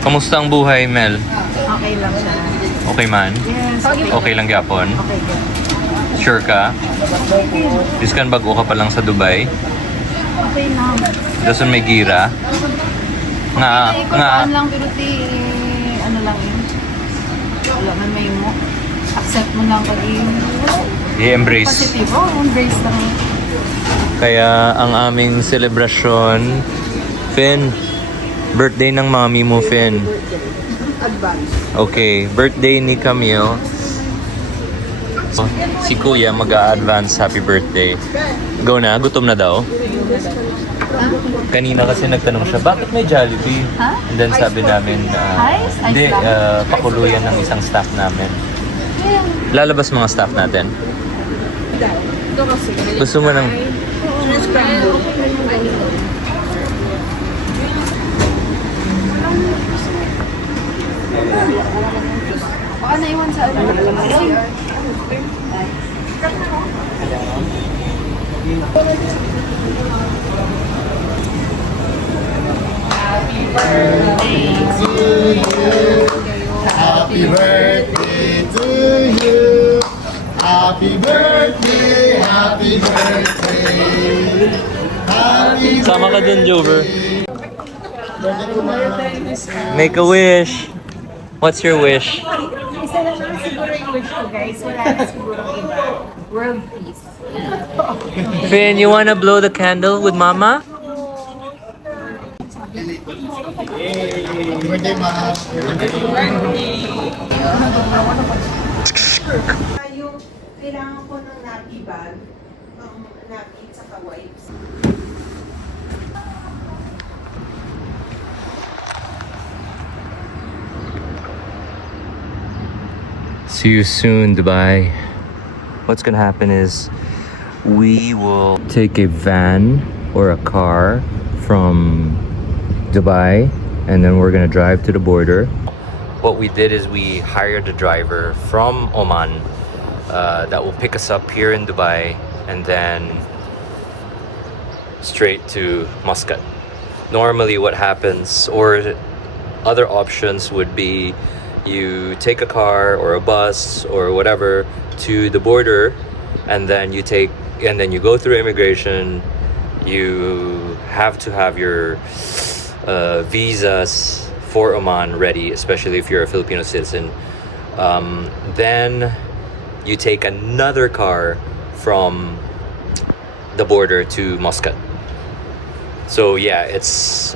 Kamusta ang buhay, Mel? Okay lang siya. Okay man? Yes. Okay lang gyapon? Okay, good. Sure ka? Diskan bago ka pa lang sa Dubai? Okay lang. Dason may gira? Nga, Ikaw lang, pero ano lang yun. Wala man may mo. Accept mo lang pag i-embrace. positive. Oh, embrace lang. Kaya ang aming selebrasyon, Finn, birthday ng mommy mo, Finn. Advance. Okay, birthday ni Camille. So, si Kuya mag-a-advance happy birthday. Go na, gutom na daw. Kanina kasi nagtanong siya, bakit may Jollibee? Ha? And then sabi namin, Ice? Ice hindi, lang? pakuluyan ng isang staff namin. Lalabas mga staff natin. Ito kasi. Gusto mo ng... Baka naiwan sa ano. Happy birthday to you. Happy birthday, happy birthday. Happy Sama ka dun, Jover. birthday. Make a wish. What's your wish? Isa lang naman siguro yung wish ko, guys. Wala na siguro iba. World peace. Finn, you wanna blow the candle with Mama? Happy birthday, Ma. Yung kailangan ko ng nappy bag, nappy at wipes. See you soon, Dubai. What's gonna happen is we will take a van or a car from Dubai and then we're gonna drive to the border. What we did is we hired a driver from Oman that will pick us up here in Dubai and then straight to Muscat. Normally what happens, or other options would be you take a car or a bus or whatever to the border and then you go through immigration. You have to have your visas for Oman ready, especially if you're a Filipino citizen. Then you take another car from the border to Muscat. So yeah,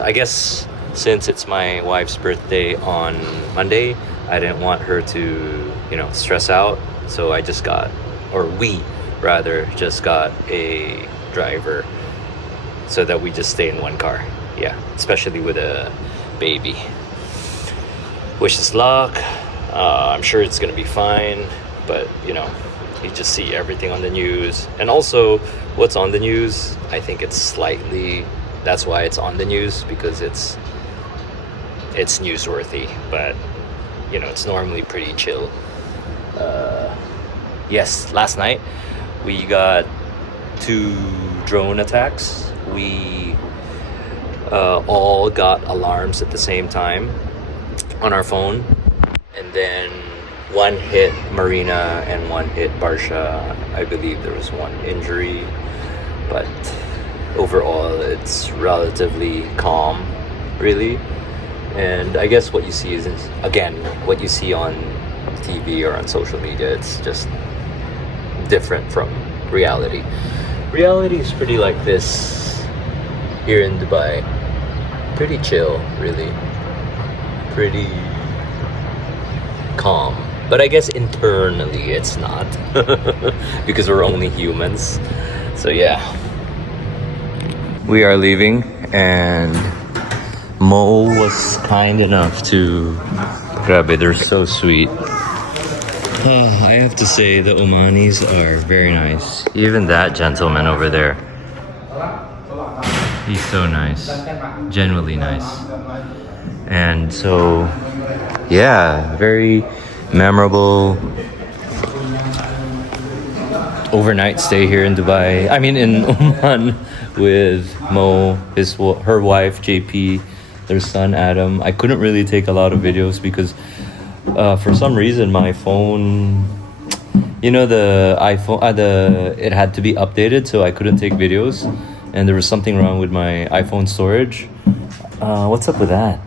I guess since it's my wife's birthday on Monday, I didn't want her to, stress out. So we just got a driver so that we just stay in one car. Yeah, especially with a baby. Wish us luck. I'm sure it's gonna be fine, but you just see everything on the news. And also, what's on the news, I think that's why it's on the news, because it's newsworthy, but it's normally pretty chill. Yes, last night we got 2 drone attacks. We all got alarms at the same time on our phone, and then one hit Marina and one hit Barsha. I believe there was one injury, but overall it's relatively calm, really. And I guess what you see is, again, what you see on TV or on social media, it's just different from reality. Reality is pretty like this here in Dubai. Pretty chill, really. Pretty calm. But I guess internally it's not, because we're only humans. So yeah. We are leaving, and Mo was kind enough to grab it. They're so sweet. I have to say the Omanis are very nice. Even that gentleman over there, he's so nice, genuinely nice. And so, yeah, very memorable overnight stay here in Dubai. I mean, in Oman with Mo, her wife JP, their son Adam. I couldn't really take a lot of videos because for some reason my phone, you know, the iPhone, it had to be updated, so I couldn't take videos, and there was something wrong with my iPhone storage. What's up with that?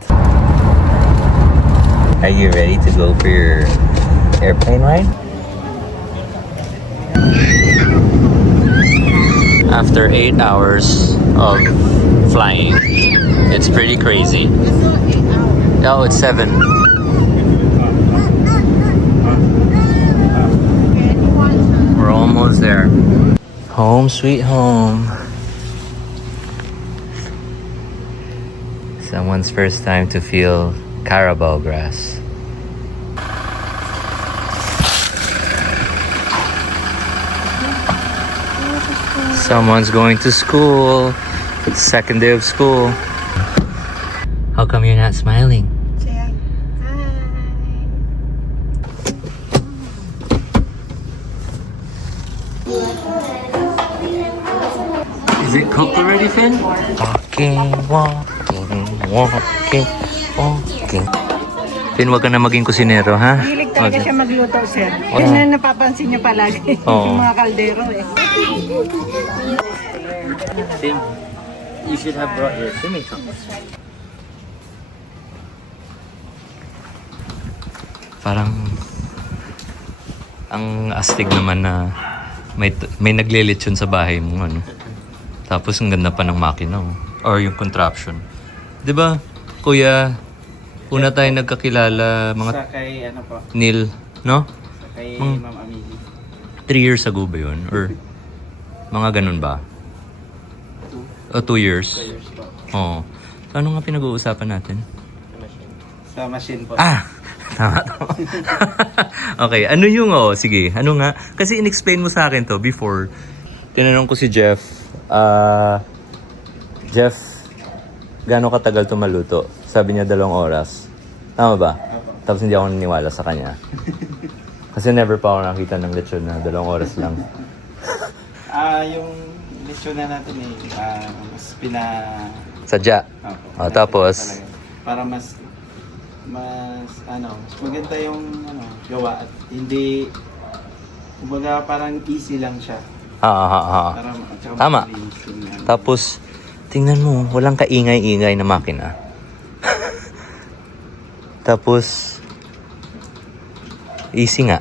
Are you ready to go for your airplane ride? After 8 hours of flying, it's pretty crazy. Oh, it's 7. We're almost there. Home sweet home. Someone's first time to feel Carabao grass. Someone's going to school. Second day of school. How come you're not smiling? Is it cooked already, Finn? Walking, walking. Finn, wag ka na maging kusinero, ha? Hilig talaga Wag. siya magluto, sir. Oo. Yun na napapansin niya palagi. Oo. Yung mga kaldero eh. Finn, you should have brought your swimming trunks. Parang ang astig naman na may naglilitsyon sa bahay mo, ano. Tapos ang ganda pa ng makina, oh. Or yung contraption. 'Di ba, Kuya? Una tayo nagkakilala mga Sa kay ano po? Neil, no? Sa kay Mga- Ma'am Amelie. 3 years ago ba yun? Or mga ganun ba? 2 years? 2 years po. Oo. So, ano nga pinag-uusapan natin? Sa machine po. Ah! Tama to. Okay, ano yung, sige, ano nga? Kasi in-explain mo sa akin to before. Tinanong ko si Jeff, Jeff, gaano katagal to maluto? Sabi niya 2 oras. Tama ba? Tapos hindi ako naniniwala sa kanya. Kasi never pa ako nakita ng lechon na 2 oras lang. Yung lechon na natin mas Sadya. Opo. Tapos, Talaga. Para mas maganda yung gawa at hindi, kumbaga parang easy lang siya. Para at saka Tama. malinis yung, Tapos, tingnan mo, walang kaingay-ingay na makina. Tapos, easy nga.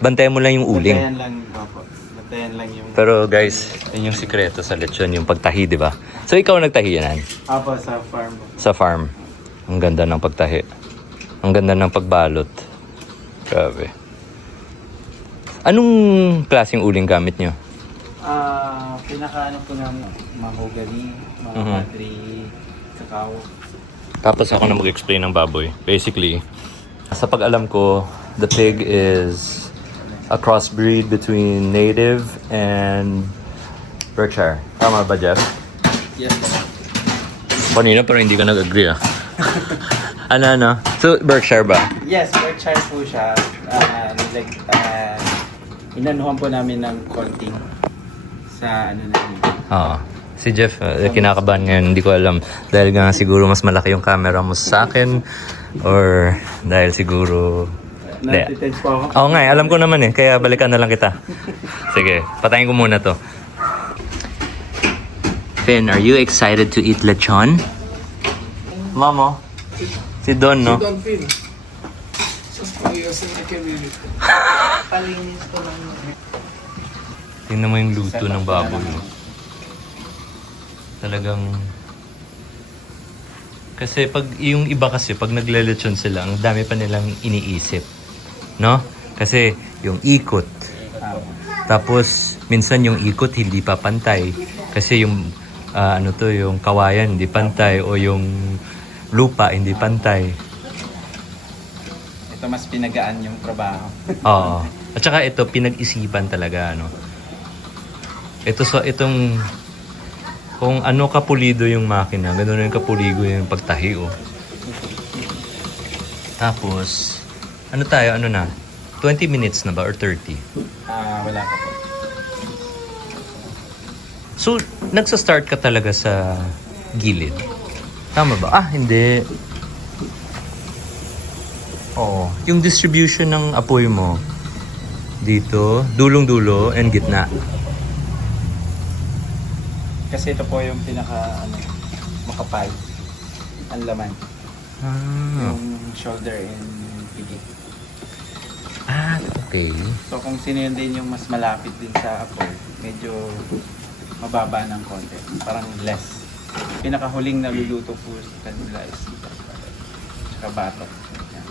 Bantayan mo lang yung uling. Bantayan lang, opo. Bantayan lang yung... Pero guys, yun yung sikreto sa lechon, yung pagtahi, di ba? So, ikaw nagtahi yan Opo, sa farm po. sa farm. Ang ganda ng pagtahi. Ang ganda ng pagbalot. Grabe. Anong klaseng uling gamit nyo? Pinaka po ng mahogany, mga Mhm. padre, kakao. Tapos ako na mag-explain ng baboy. Basically, sa pag-alam ko, the pig is a crossbreed between native and Berkshire. Tama ba, Jeff? Yes. Kanina pero hindi ka nag-agree, ah. Ano? So, Berkshire ba? Yes, Berkshire po siya. Inanuhan po namin ng konting sa ano namin. Oo. Si Jeff, kinakabahan ngayon. Hindi ko alam. Dahil nga siguro mas malaki yung camera mo sa akin. Or dahil siguro... Hindi. Natitense po ako. Oo nga, alam ko naman eh. Kaya balikan na lang kita. Sige, patayin ko muna to. Finn, are you excited to eat lechon? Mamo, si Don, no? Don Finn. Sus, pag-iwasin na kami. Palinis ko lang. Tingnan mo yung luto ng baboy, no? Talagang... Kasi pag yung iba kasi, pag naglelechon sila, ang dami pa nilang iniisip. No? Kasi yung ikot. Tapos, minsan yung ikot hindi pa pantay. Kasi yung, yung kawayan hindi pantay o yung lupa hindi pantay. Ito mas pinagaan yung trabaho. Oo. At saka ito, pinag-isipan talaga, ano. Itong kung ano kapulido yung makina, gano'n rin kapulido yung pagtahi, oh. Tapos, ano na? 20 minutes na ba or 30? Wala pa po. So, nagsa-start ka talaga sa gilid. Tama ba? Ah, hindi. Oo. Yung distribution ng apoy mo, dito, dulong-dulo, and gitna. Kasi ito po yung makapal ang laman. Ah, Yung shoulder and piggy. okay. So kung sino yun din yung mas malapit din sa apoy, medyo mababa ng konti. Parang less. Pinakahuling naluluto po sa kanila is tsaka batok. Yan.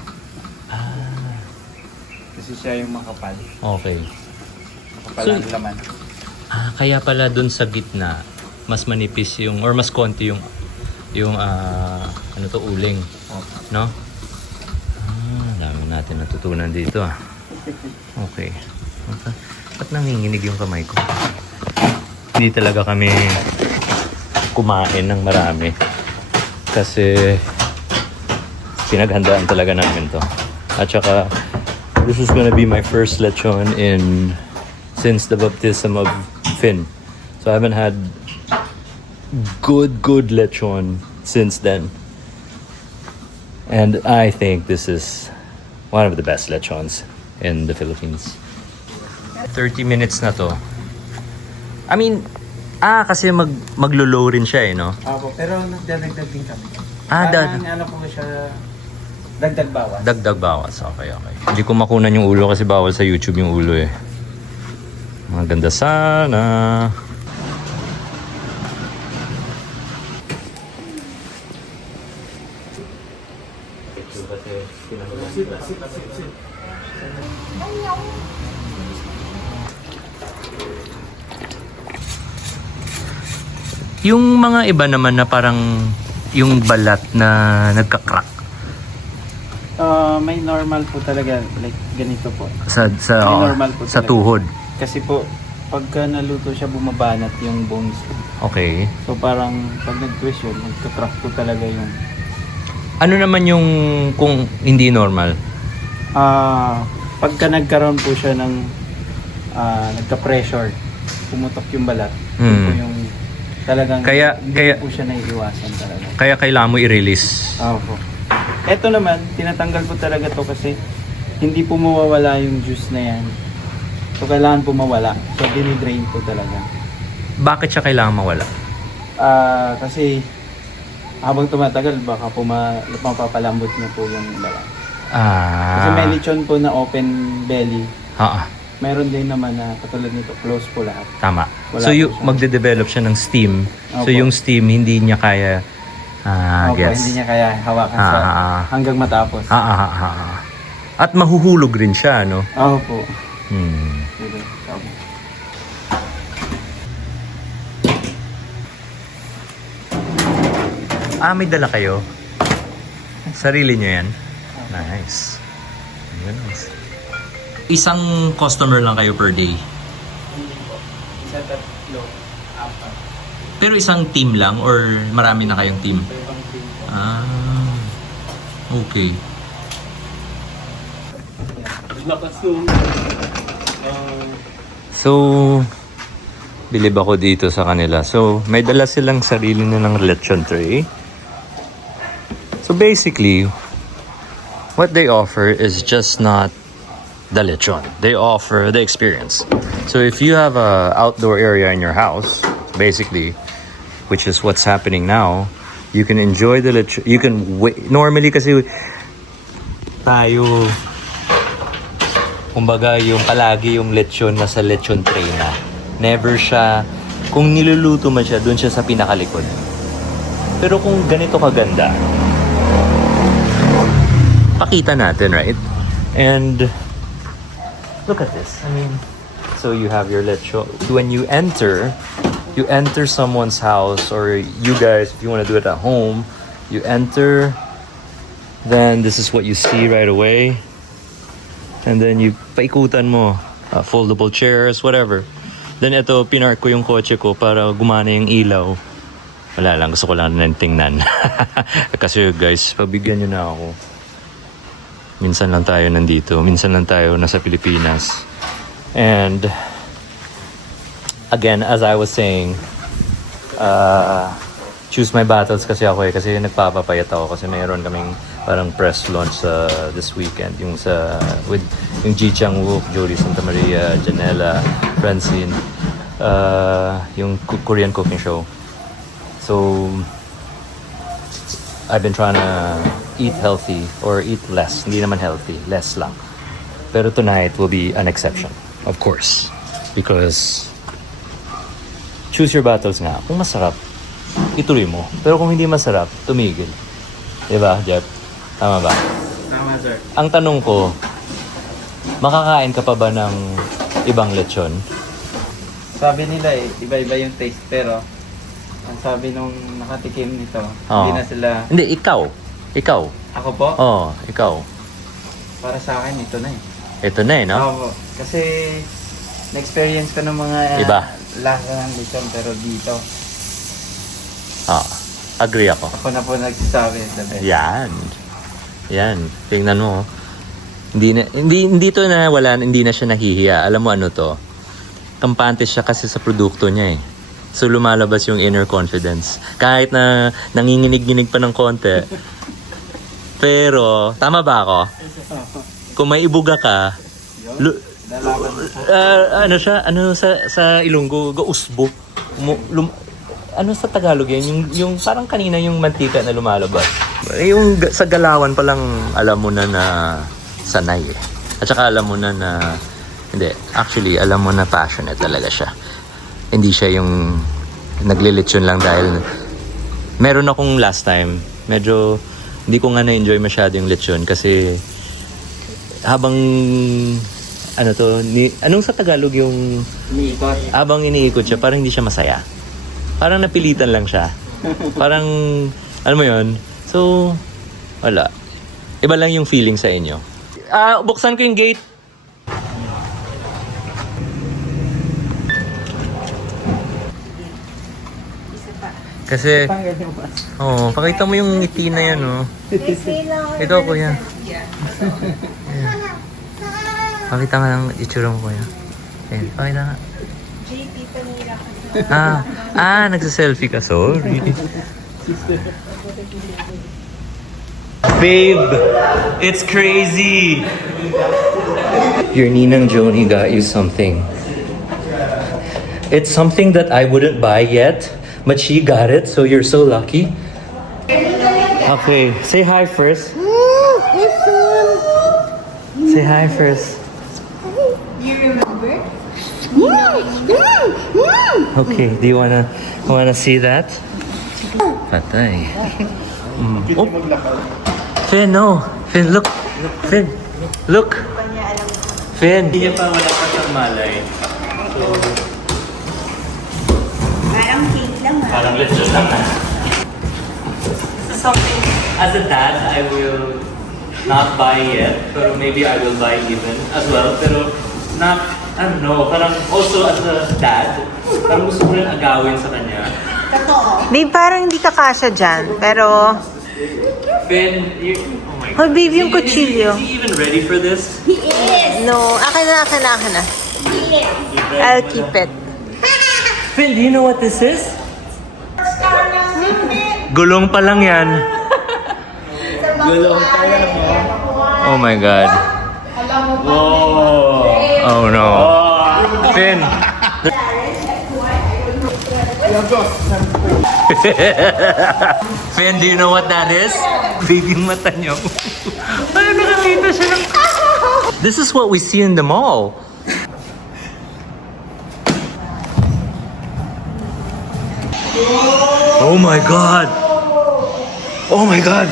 Kasi siya yung makapal. Okay. Makapal So, ang laman. Kaya pala dun sa gitna, mas manipis yung, or mas konti yung uling. No? Dami natin natutunan dito Okay. Ba't nanginginig yung kamay ko? Hindi talaga kami kumain ng marami. Kasi pinaghandaan talaga namin to. At saka, this is gonna be my first lechon since the baptism of Finn. So I haven't had good lechon since then. And I think this is one of the best lechons in the Philippines. 30 minutes na to. I mean, kasi maglo-low rin siya no? Opo, pero nagdadagdag din kami. Ano po siya, dagdag bawas. Dagdag bawas. Okay. Hindi ko makunan yung ulo kasi bawal sa YouTube yung ulo eh. Maganda sana. Yung mga iba naman na parang yung balat na nagka-crack May normal po talaga, like ganito po. may normal po sa talaga. tuhod. Kasi po, pagka naluto siya, bumabanat yung bones. Okay. So parang pag nag-twist yun, magka-crack po talaga yung... Ano naman yung kung hindi normal? Pagka nagkaroon po siya ng nagka-pressure, pumutok yung balat. Yun po yung talagang hindi po siya naiiwasan talaga. Kaya kailangan mo i-release. Opo. Ito naman, tinatanggal po talaga to kasi hindi po mawawala yung juice na yan. So kailangan po mawala. So dinidrain po talaga. Bakit siya kailangan mawala? Kasi habang tumatagal, baka po mapapalambot na po yung balat. Kasi may lechon po na open belly. Meron din naman na katulad nito, close po lahat. Tama. Wala So po yung siya. magde-develop siya ng steam. So Opo. yung steam hindi niya kaya gets. Hindi niya kaya hawakan hanggang matapos. At mahuhulog rin siya, no? Opo. Hmm. May dala kayo? Sarili niyo yan? Nice. Nice. Isang customer lang kayo per day? Isa, tatlo, apat. Pero isang team lang or marami na kayong team? Ibang team po. Okay. So, bilib ako dito sa kanila. So, may dala silang sarili nilang lechon tray. So, basically, what they offer is just not the lechon. They offer the experience. So, if you have a outdoor area in your house, basically, which is what's happening now, you can enjoy the lechon. You can wait. Normally kasi tayo, kumbaga yung palagi yung lechon nasa lechon tray na. Never siya, kung niluluto man siya, dun siya sa pinakalikod. Pero kung ganito kaganda, pakita natin, right? And look at this. I mean, so you have your lechon. When you enter someone's house, or you guys, if you want to do it at home, you enter, then this is what you see right away. And then you paikutan mo, foldable chairs, whatever. Then ito, pinark ko yung kotse ko para gumana yung ilaw. Wala lang, gusto ko lang na tingnan. Kasi guys, pabigyan nyo na ako. Minsan lang tayo nandito, minsan lang tayo nasa Pilipinas. And again, as I was saying, choose my battles kasi ako eh. Kasi nagpapapayat ako kasi mayroon kaming parang press launch this weekend. Yung with yung Ji Chang-wook, Jodie Santa Maria, Janela, Francine. Yung Korean cooking show. So, I've been trying to eat healthy or eat less. Hindi naman healthy, less lang. Pero tonight will be an exception, of course. Because choose your battles nga. Kung masarap, ituloy mo. Pero kung hindi masarap, tumigil. Diba, Jeff? Tama ba? Tama, sir. Ang tanong ko, makakain ka pa ba ng ibang lechon? Sabi nila eh, iba-iba yung taste pero ang sabi nung nakatikim nito, Oo. hindi na sila... Hindi, ikaw. Ikaw. Ako po, Oh, ikaw. para sa akin ito na eh. Ito na eh, no? Ako po. Kasi na-experience ko ng mga Iba. lasa ng lechon pero dito, Ah, agree ako. ako na po nagsasabi the best. Yan. Yan. Tingnan mo. Hindi to na wala, hindi na siya nahihiya. Alam mo ano to? Kampante siya kasi sa produkto niya eh. So lumalabas yung inner confidence. Kahit na nanginginig-ginig pa ng konti. Pero, tama ba ako? Kung may ibuga ka, ano siya, ano sa Ilonggo, usbo. Ano sa Tagalog yan? Yung parang kanina yung mantika na lumalabas. Yung sa galawan pa lang alam mo na sanay eh. At saka alam mo na hindi, actually alam mo na passionate talaga siya. Hindi siya yung naglilitsyon lang dahil meron akong last time, medyo hindi ko nga na-enjoy masyado yung lechon kasi habang anong sa Tagalog yung habang iniikot siya, parang hindi siya masaya. Parang napilitan lang siya. Parang, alam mo yun? So, wala. Iba lang yung feeling sa inyo. Buksan ko yung gate. Kasi, pakita mo yung ngiti na yan, oh. Ito, kuya. Ayan. Pakita nga ng itsura mo, kuya. Ayan, pakita nga. Nagsa-selfie ka. Sorry. Babe, it's crazy. Your Ninang Joni got you something. It's something that I wouldn't buy yet, but she got it, so you're so lucky. Okay, say hi first. Say hi first. Okay, do you wanna see that? Patay. Oh. Finn, no. Finn, look. Finn, look. Finn. Hindi niya pa wala pa siyang malay. So, Parang cake lang parang lechon lang. This is something, as a dad, I will not buy yet. Pero maybe I will buy even as well. Pero not, I don't know, parang also as a dad, parang gusto ko rin agawin sa kanya. Babe, parang hindi ka kasya dyan. Pero, Finn, oh my oh babe, yung Is kutsilyo. he even ready for this? No, akin na. I'll keep it. Finn, do you know what this is? Gulong pa lang yan. Gulong pa yan. Oh my God. Wow! Oh no. Finn. Finn, do you know what that is? Baby, yung mata niyo. Ay, nakakita siya ng... This is what we see in the mall. Oh my God. Oh my God.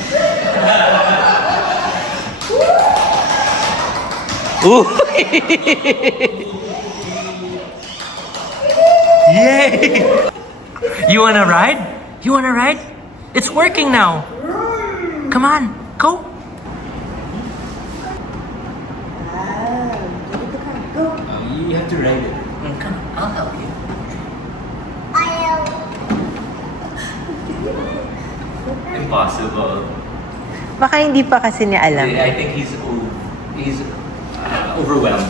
Ooh. Yay! You wanna ride? You wanna ride? It's working now. Come on, go. You have to ride it. Come on, I'll help you. Impossible. Baka hindi pa kasi niya alam. I think he's overwhelmed.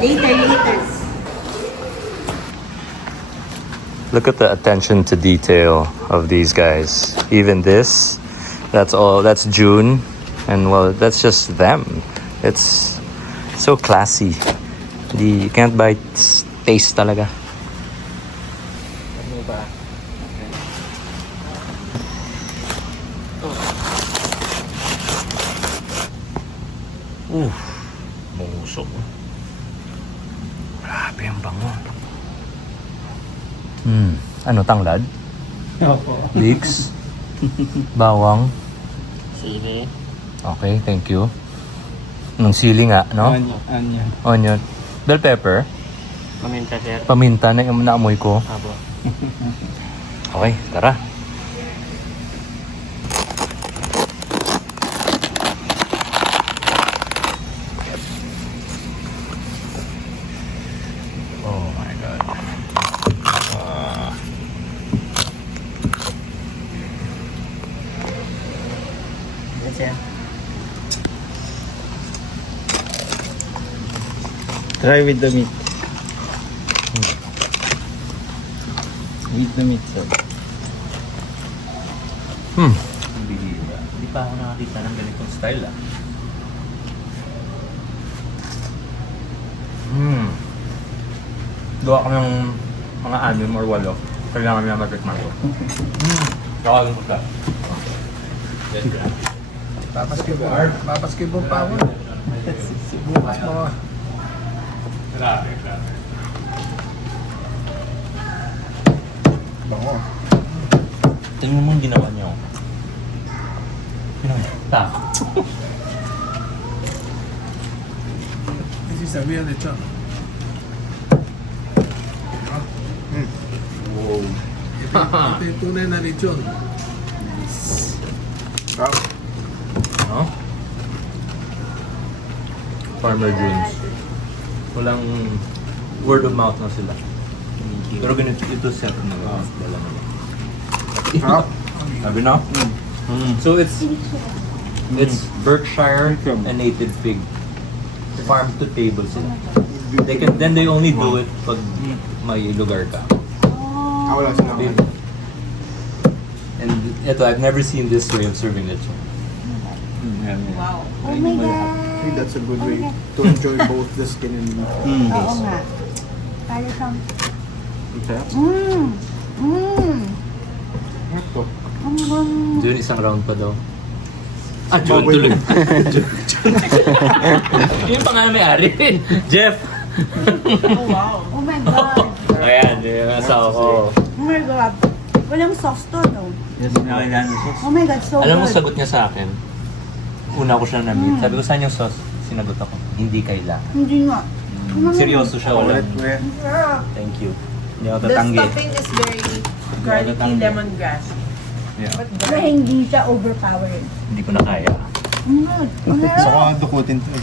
Later. Look at the attention to detail of these guys. Even this, that's June. And well, that's just them. It's so classy. You can't buy taste talaga. Bungusok. Grabe ang bango. Ano, tanglad? Opo. Leeks? Bawang? Sili. Okay, thank you. Nung sili nga, no? Onion. Onion. Bell pepper? Paminta, sir. Paminta na yung naamoy ko. Apo. Okay, tara. Oh my God. Yes, sir. Try with the meat. With the meat, sir. Hindi pa ako nakakita ng ganitong style Gawa ko ng mga 6 or 8. Kailangan nila mag-tikman ko. Nakakalimutan ko ka. Papaskibol pa ako. Bukas mo. Grabe. Bango. Tingnan mo yung ginawa niyo. Ta. This is a real lechon. Wow. Ito yung tunay na lechon. No? Farmer Dreams. Walang word of mouth na sila. Pero ganito ito set na dala nila. Sabi na? So it's Berkshire and native pig. Farm to table sila. They only do it pag may lugar ka. Wala sila. And ito, I've never seen this way of serving it. Wow. Oh my God. I think that's a good way to enjoy both the skin and meat. Oo nga. Para siyang... Okay. Ito. June, isang round pa daw. June tuloy. Yung pangalan may-ari. Jeff! Oh, wow. Oh my God. Ayan, yung asawa ko. Oh my God. Walang sauce to, no? Yes, nakailan na sauce. Oh my God, so Alam mo, good. sagot niya sa akin. Una ko siya na-meet. Sabi ko, saan yung sauce? Sinagot ako, hindi kailangan. Hindi nga. Seryoso siya, wala. Yeah. Thank you. Hindi ako The tatanggi. stuffing is very garlicky lemongrass. Yeah. But Na hindi siya overpowering. Hindi ko na kaya. Saka dukutin to eh.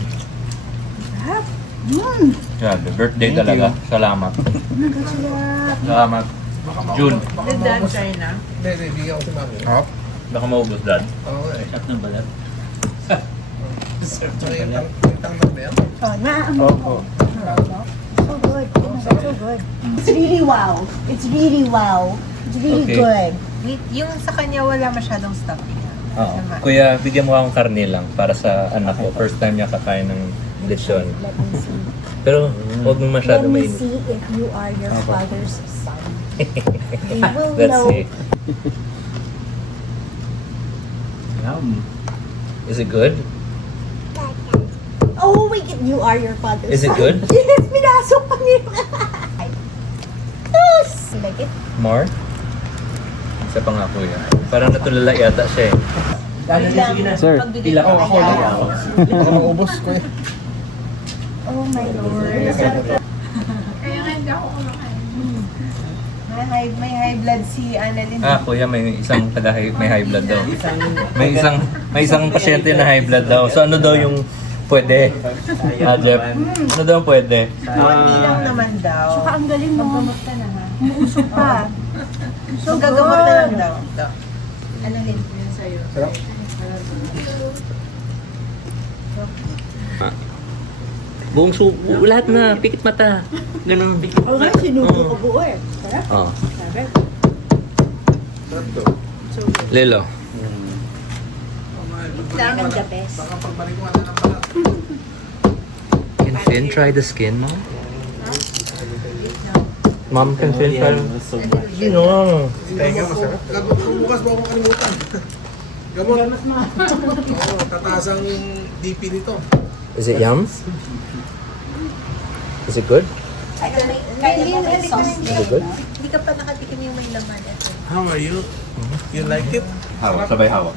Grabe, birthday talaga. Salamat. Oh my God, sarap. Salamat. June, did Dad try na? Hindi, bigyan ko si Mami. baka maubos, Dad. Oo eh. Sarap ng balat. Tsaka yung tanglad ba yan? Oh, Opo. So good. Oh my God, so good. It's really wow. It's really wow. It's really Okay. good. Wait, yung sa kanya wala masyadong stuffing. Oo. Kuya, bigyan mo akong karne lang para sa anak ko. First time niya kakain ng lechon. Let me see. Pero huwag mo Let masyado me mainit. see if you are your father's son. They will Let's know. see. Yum. Is it good? Oh my God, you are your father's Is it son. good? Yes, pinasok pa niya. Yes! You like it? More? Isa pa nga kuya. Parang natulala yata siya eh. Sir, Ilang ako lang. Baka maubos ko eh. Oh my Lord. May high blood si Annalyn. Kuya, may isang may high blood daw. May isang pasyente na high blood daw. So ano daw yung pwede? Jeff, ano daw pwede? Hindi lang naman daw. Saka ang galing mo. Maggamot ka na ha. Umuusok pa. So Gagamot na lang good. daw. Annalyn, yun sa'yo. Buong subo, lahat na, pikit mata. Ganun. Oh, nga, sinubo ko buo eh. Sarap. Oh. Sarap to. Lilo. Lang the best. Baka pagbalik mo na ng balat. Can Finn try the skin, Mom? Mom, can Finn try? No. Tenga, masarap. Bukas mo akong kalimutan. Gamot. Oo, tataas ang DP nito. Is it yum? Is it good? Sauce. Is it good? Hindi ka pa nakatikim yung may laman. How are you? You like it? Hawak, sabay hawak.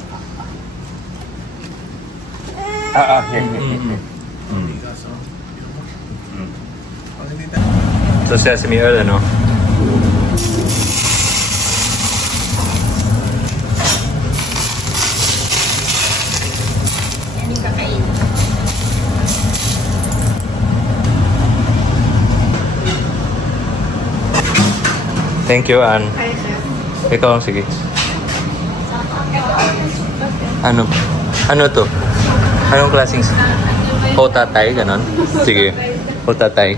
Bigas, oh. Pag hindi tayo. So sesame oil, ano? Thank you, Ann. Ikaw, sige. Ano to? Anong klaseng? Hotatay, ganon? Sige. Hotatay.